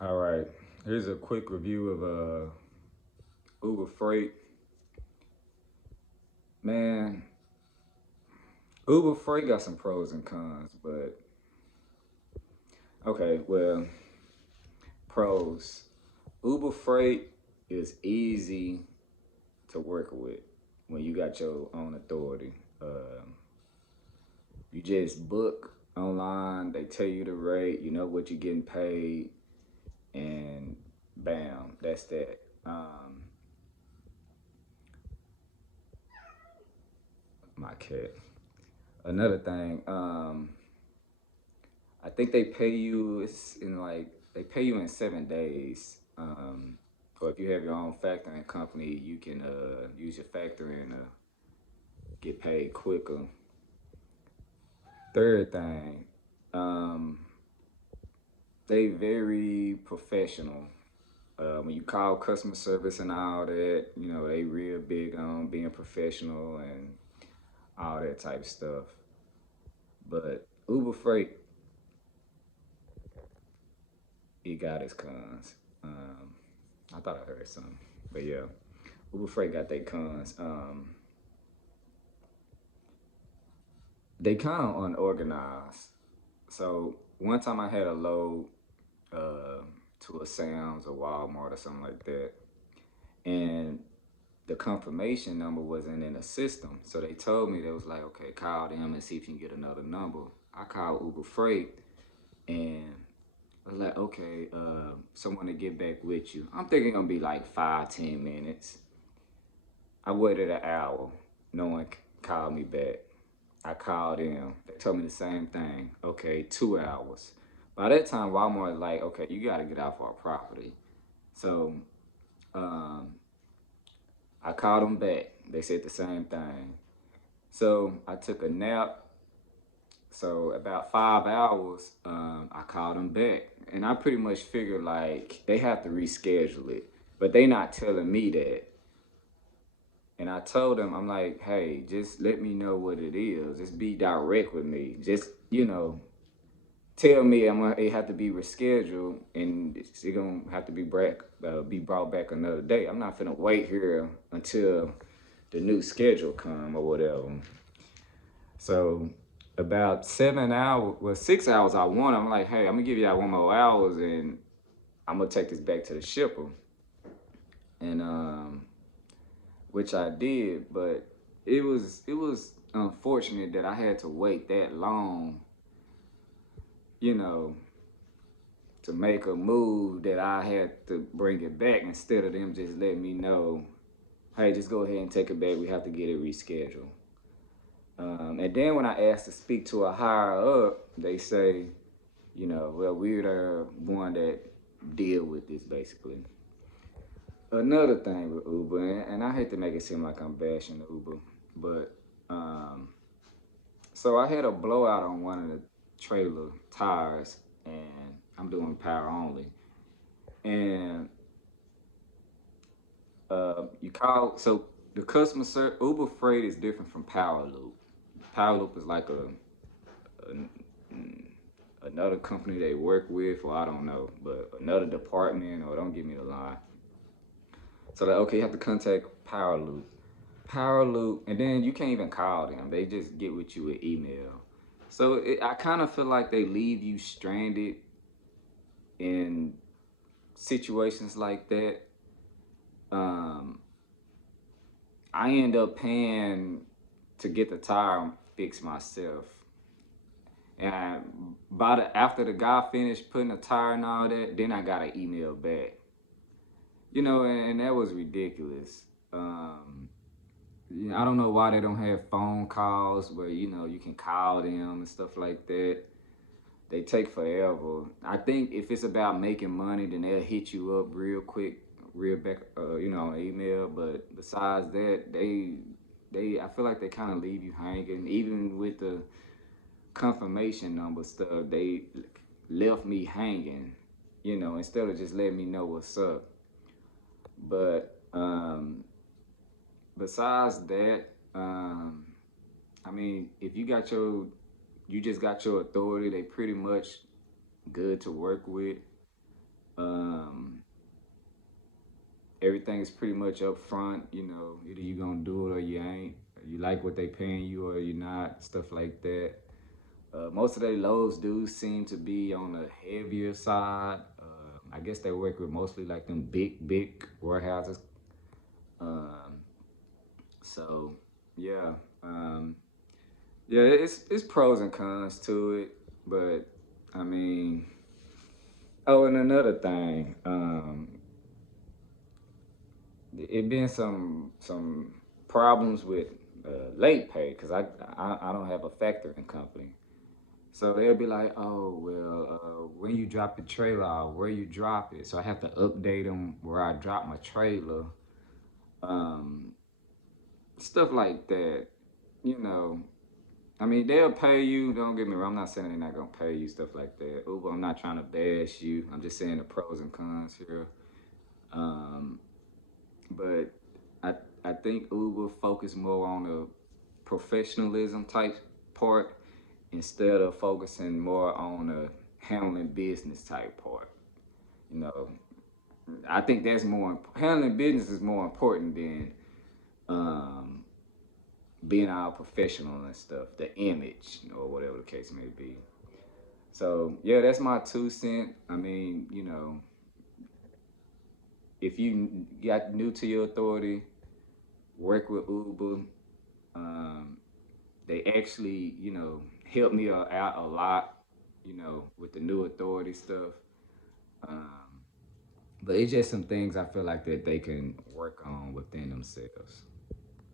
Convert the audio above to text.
All right, here's a quick review of Uber Freight. Man, Uber Freight got some pros and cons, but okay, well, pros. Uber Freight is easy to work with when you got your own authority. You just book online, they tell you the rate, you know what you're getting paid, and bam, that's that. My cat. Another thing, I think they pay you. It's in like they pay you in 7 days. Or if you have your own factoring company, you can use your factoring to get paid quicker. Third thing, um, they very professional. When you call customer service and all that, you know they real big on being professional and all that type of stuff. But Uber Freight, it got its cons. I thought I heard something, but yeah, Uber Freight got their cons. They kind of unorganized. So one time I had a load uh, to a Sam's or Walmart or something like that, and the confirmation number wasn't in the system. So they told me, they was like, okay, call them and see if you can get another number. I called Uber Freight and I was like, okay, someone to get back with you. I'm thinking gonna be like 5, 10 minutes. I waited an hour. No one called me back. I called them. They told me the same thing. Okay, 2 hours. By that time, Walmart was like, okay, you got to get off our property. So um, I called them back. They said the same thing. So I took a nap. So about 5 hours, I called them back, and I pretty much figured like they have to reschedule it, but they not telling me that. And I told them, I'm like, hey, just let me know what it is. Just be direct with me. Just tell me I'm gonna it have to be rescheduled and it's gonna have to be brought back another day. I'm not gonna wait here until the new schedule come or whatever. So about 7 hours, well 6 hours I want. I'm like, hey, I'm gonna give y'all 1 more hours and I'm gonna take this back to the shipper. And which I did, but it was unfortunate that I had to wait that long, you know, to make a move that I had to bring it back instead of them just letting me know, hey, just go ahead and take it back. We have to get it rescheduled. And then when I asked to speak to a higher up, they say, well, we're the one that deal with this basically. Another thing with Uber, and I hate to make it seem like I'm bashing Uber, but um, so I had a blowout on one of the trailer tires, and I'm doing power only. And you call so the customer service Uber Freight is different from Power Loop. Power Loop is like a another company they work with, or I don't know, but another department, or don't give me the line. So like, okay, you have to contact Power Loop. Power Loop, and then you can't even call them. They just get with you with email. So I kind of feel like they leave you stranded in situations like that. Um, I end up paying to get the tire fixed myself. And after the guy finished putting the tire and all that, then I got an email back. And that was ridiculous. I don't know why they don't have phone calls where you can call them and stuff like that. They take forever. I think if it's about making money, then they'll hit you up real quick, real back, on email. But besides that, I feel like they kind of leave you hanging. Even with the confirmation number stuff, they left me hanging. Instead of just letting me know what's up. But besides that, I mean, if you just got your authority, they pretty much good to work with. Um, Everything is pretty much up front. You know, either you gonna do it or you ain't. You like what they paying you or you not. Stuff like that. Most of their loads do seem to be on the heavier side. I guess they work with mostly like them big warehouses. Um, so yeah, um, yeah, it's pros and cons to it, but I mean, oh, and another thing, it been some problems with late pay because I don't have a factoring company. So they'll be like, oh, well, when you drop the trailer off, where you drop it. So I have to update them where I drop my trailer. Um, Stuff like that. You know, I mean, they'll pay you. Don't get me wrong. I'm not saying they're not going to pay you, stuff like that. Uber, I'm not trying to bash you. I'm just saying the pros and cons here. Um, but I, I think Uber focus more on the professionalism type part instead of focusing more on the handling business type part. You know, I think that's more handling business is more important than um, being all professional and stuff, the image or whatever the case may be. So yeah, that's my 2 cent. I mean, you know, if you got new to your authority, work with Uber. Um, they actually, you know, helped me out a lot, you know, with the new authority stuff. Um, but it's just some things I feel like that they can work on within themselves.